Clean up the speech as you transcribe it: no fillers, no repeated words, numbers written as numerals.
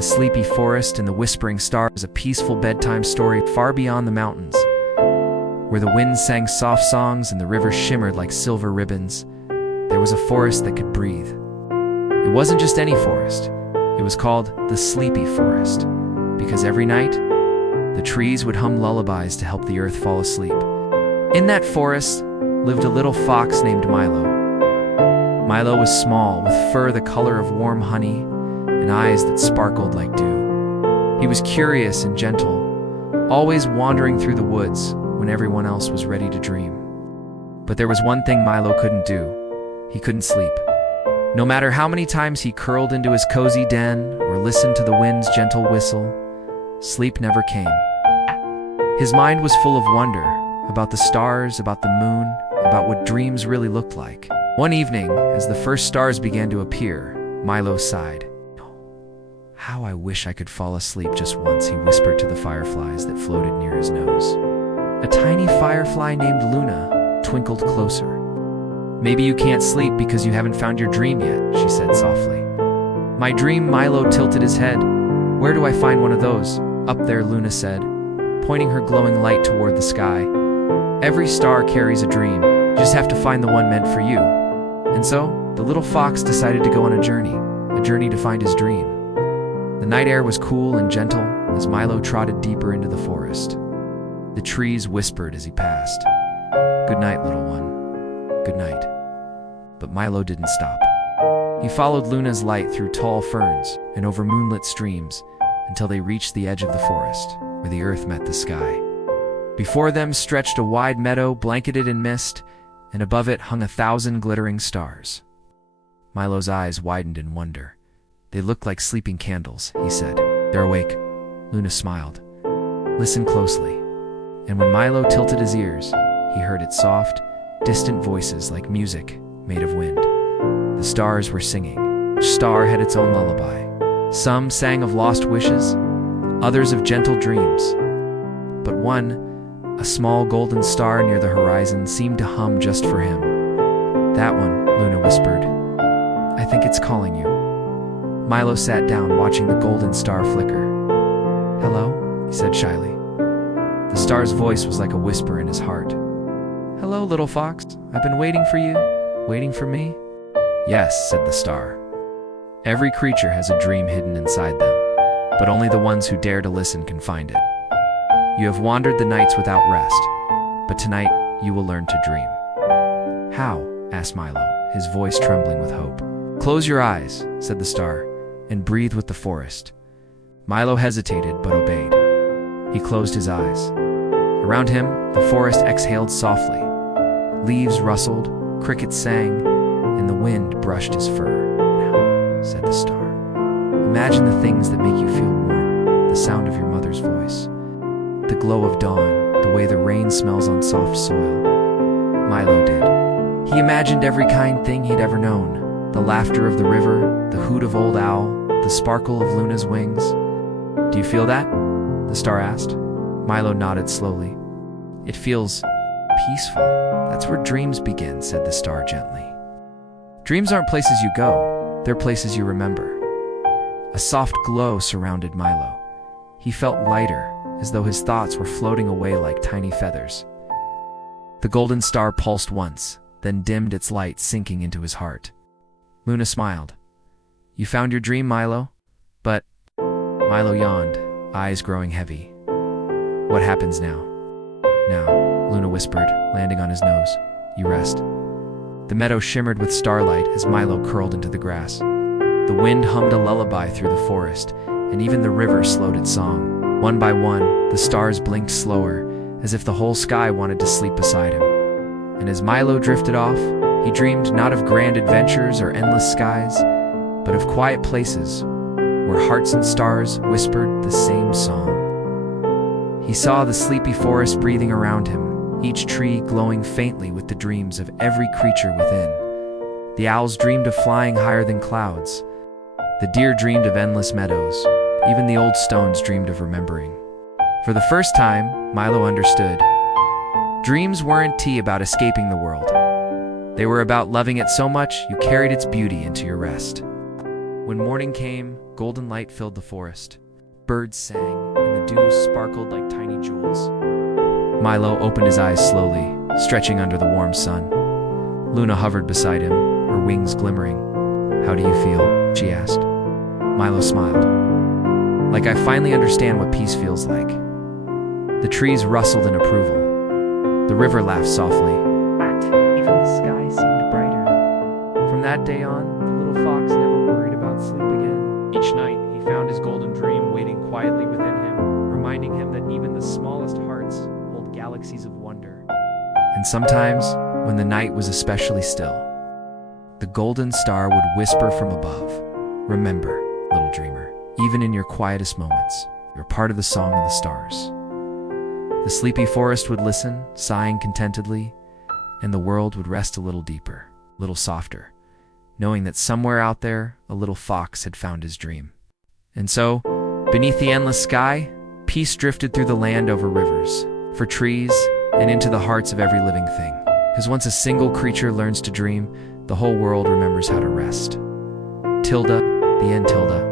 The sleepy forest and the whispering stars, a peaceful bedtime story far beyond the mountains, where the wind sang soft songs and the river shimmered like silver ribbons. There was a forest that could breathe. It wasn't just any forest. It was called the Sleepy Forest, because every night, the trees would hum lullabies to help the earth fall asleep. In that forest lived a little fox named Milo. Milo was small, with fur the color of warm honey and eyes that sparkled like dew. He was curious and gentle, always wandering through the woods when everyone else was ready to dream. But there was one thing Milo couldn't do. He couldn't sleep. No matter how many times he curled into his cozy den or listened to the wind's gentle whistle, sleep never came. His mind was full of wonder about the stars, about the moon, about what dreams really looked like. One evening, as the first stars began to appear, Milo sighed. "How I wish I could fall asleep just once," he whispered to the fireflies that floated near his nose. A tiny firefly named Luna twinkled closer. "Maybe you can't sleep because you haven't found your dream yet," she said softly. "My dream?" Milo tilted his head. "Where do I find one of those?" "Up there," Luna said, pointing her glowing light toward the sky. "Every star carries a dream. You just have to find the one meant for you." And so, the little fox decided to go on a journey to find his dream. The night air was cool and gentle as Milo trotted deeper into the forest. The trees whispered as he passed. "Good night, little one. Good night." But Milo didn't stop. He followed Luna's light through tall ferns and over moonlit streams until they reached the edge of the forest, where the earth met the sky. Before them stretched a wide meadow blanketed in mist, and above it hung 1,000 glittering stars. Milo's eyes widened in wonder. "They look like sleeping candles," he said. "They're awake." Luna smiled. "Listen closely." And when Milo tilted his ears, he heard its soft, distant voices like music made of wind. The stars were singing. Each star had its own lullaby. Some sang of lost wishes, others of gentle dreams. But one, a small golden star near the horizon, seemed to hum just for him. "That one," Luna whispered. "I think it's calling you." Milo sat down, watching the golden star flicker. "Hello?" he said shyly. The star's voice was like a whisper in his heart. "Hello, little fox. I've been waiting for you. Waiting for me?" "Yes," said the star. "Every creature has a dream hidden inside them, but only the ones who dare to listen can find it. You have wandered the nights without rest, but tonight you will learn to dream." "How?" asked Milo, his voice trembling with hope. "Close your eyes," said the star, "and breathe with the forest." Milo hesitated but obeyed. He closed his eyes. Around him, the forest exhaled softly. Leaves rustled, crickets sang, and the wind brushed his fur. "Now," said the star, "imagine the things that make you feel warm, the sound of your mother's voice, the glow of dawn, the way the rain smells on soft soil." Milo did. He imagined every kind thing he'd ever known, the laughter of the river, the hoot of old owl, the sparkle of Luna's wings. "Do you feel that?" the star asked. Milo nodded slowly. "It feels peaceful. That's where dreams begin," said the star gently. "Dreams aren't places you go, they're places you remember." A soft glow surrounded Milo. He felt lighter, as though his thoughts were floating away like tiny feathers. The golden star pulsed once, then dimmed its light, sinking into his heart. Luna smiled. "You found your dream, Milo?" "But—" Milo yawned, eyes growing heavy. "What happens now?" "Now," Luna whispered, landing on his nose. "You rest." The meadow shimmered with starlight as Milo curled into the grass. The wind hummed a lullaby through the forest, and even the river slowed its song. One by one, the stars blinked slower, as if the whole sky wanted to sleep beside him. And as Milo drifted off, he dreamed not of grand adventures or endless skies, but of quiet places where hearts and stars whispered the same song. He saw the sleepy forest breathing around him, each tree glowing faintly with the dreams of every creature within. The owls dreamed of flying higher than clouds. The deer dreamed of endless meadows. Even the old stones dreamed of remembering. For the first time, Milo understood. Dreams weren't about escaping the world. They were about loving it so much you carried its beauty into your rest. When morning came, golden light filled the forest. Birds sang, and the dew sparkled like tiny jewels. Milo opened his eyes slowly, stretching under the warm sun. Luna hovered beside him, her wings glimmering. "How do you feel?" she asked. Milo smiled. "Like I finally understand what peace feels like." The trees rustled in approval. The river laughed softly. Even the sky seemed brighter. From that day on, the little fox never worried about sleep again. Each night, he found his golden dream waiting quietly within him, reminding him that even the smallest hearts hold galaxies of wonder. And sometimes, when the night was especially still, the golden star would whisper from above, "Remember, little dreamer, even in your quietest moments, you're part of the song of the stars." The sleepy forest would listen, sighing contentedly, and the world would rest a little deeper, a little softer, knowing that somewhere out there, a little fox had found his dream. And so, beneath the endless sky, peace drifted through the land over rivers, for trees, and into the hearts of every living thing. Because once a single creature learns to dream, the whole world remembers how to rest. Tilda, the end, Tilda.